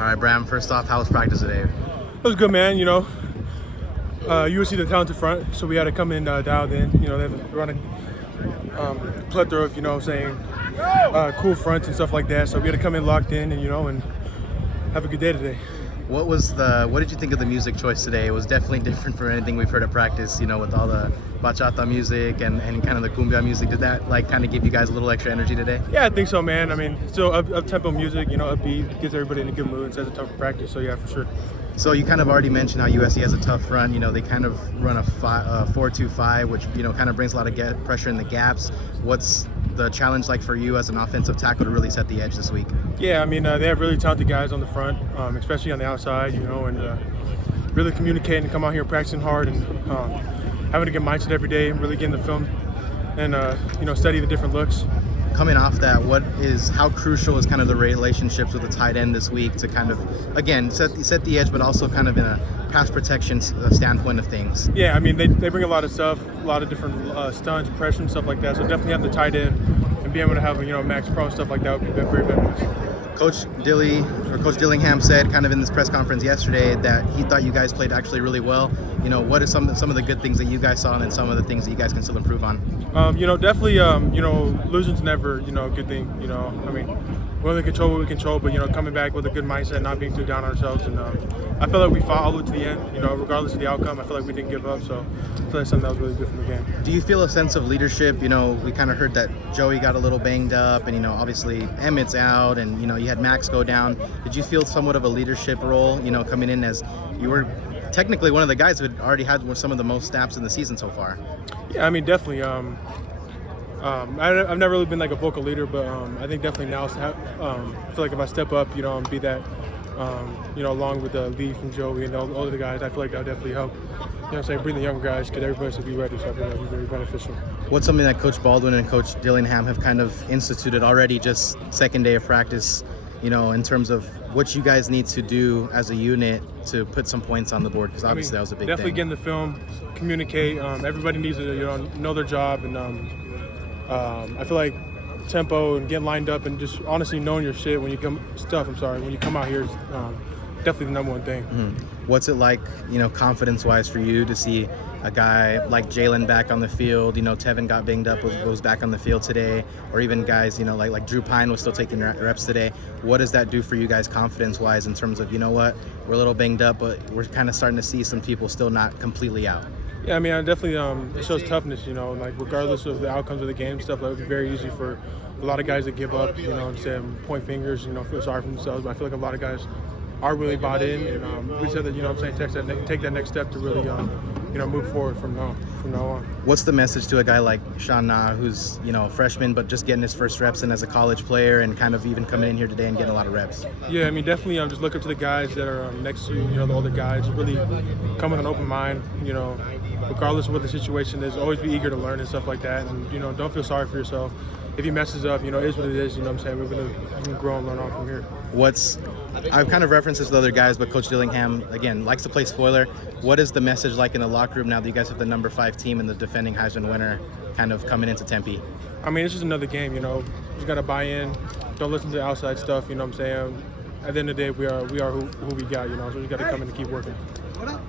All right, Bram, first off, how was practice today? It was good, man. USC the talented front, so we had to come in dialed in. They run a plethora of, cool fronts and stuff like that. So we had to come in locked in and have a good day today. What did you think of the music choice today? It was definitely different from anything we've heard at practice, with all the bachata music and kind of the cumbia music. Did that kind of give you guys a little extra energy today? Yeah, I think so, man. I mean, still up-tempo music, upbeat, gets everybody in a good mood and sets a tough practice, so yeah, for sure. So you kind of already mentioned how USC has a tough run. They kind of run a 4-2-5, which, kind of brings a lot of pressure in the gaps. What's the challenge like for you as an offensive tackle to really set the edge this week? Yeah, I mean, they have really talented guys on the front, especially on the outside, and really communicating and come out here practicing hard and having a good mindset every day and really getting the film and, study the different looks. Coming off that, how crucial is kind of the relationships with the tight end this week to kind of, again, set the edge, but also kind of in a pass protection standpoint of things? Yeah, I mean, they bring a lot of stuff, a lot of different stunts, pressure, and stuff like that. So definitely have the tight end and being able to have, max pro and stuff like that would be very beneficial. Coach Dillingham said kind of in this press conference yesterday that he thought you guys played actually really well. What are some of the good things that you guys saw and then some of the things that you guys can still improve on? Definitely, losing's never, a good thing. I mean, we only control what we control, but, coming back with a good mindset, not being too down on ourselves. And I feel like we fought all the way to the end, regardless of the outcome. I feel like we didn't give up, so I feel like something that was really good from the game. Do you feel a sense of leadership? We kind of heard that Joey got a little banged up, and, obviously Emmett's out, and, you had Max go down. Did you feel somewhat of a leadership role, coming in as you were technically one of the guys who had already had some of the most snaps in the season so far? Yeah, I mean, definitely. I've never really been like a vocal leader, but I think definitely now I feel like if I step up, and be that, along with the lead from Joey and all of the guys, I feel like that'll definitely help. Bring the younger guys, get everybody to be ready. So I feel like it'll be very beneficial. What's something that Coach Walden and Coach Dillingham have kind of instituted already, just second day of practice, in terms of what you guys need to do as a unit to put some points on the board? Because obviously that was a big definitely thing. Getting the film, communicate. Everybody needs to know their job, and I feel like tempo and getting lined up and just honestly knowing your shit when you come out here is definitely the number one thing. Mm-hmm. What's it like, confidence-wise for you to see a guy like Jalen back on the field? Tevin got banged up, was back on the field today, or even guys, like Drew Pine was still taking reps today. What does that do for you guys confidence-wise in terms of, we're a little banged up, but we're kind of starting to see some people still not completely out? Yeah, I mean, I definitely it shows toughness, regardless of the outcomes of the game, stuff like it would be very easy for a lot of guys to give up, point fingers, feel sorry for themselves. But I feel like a lot of guys are really bought in, and we said that, take that next step to really, move forward from now on. What's the message to a guy like Sean Na, who's, a freshman, but just getting his first reps in as a college player and kind of even coming in here today and getting a lot of reps? Yeah, I mean, definitely just look up to the guys that are next to you, the older guys, really come with an open mind, regardless of what the situation is, always be eager to learn and stuff like that. And, don't feel sorry for yourself. If he messes up, it is what it is, We're going to grow and learn on from here. I've kind of referenced this with other guys, but Coach Dillingham, again, likes to play spoiler. What is the message like in the locker room now that you guys have the number 5 team and the defending Heisman winner kind of coming into Tempe? I mean, it's just another game, You just got to buy in. Don't listen to the outside stuff, At the end of the day, we are who we got, So we got to come in and keep working.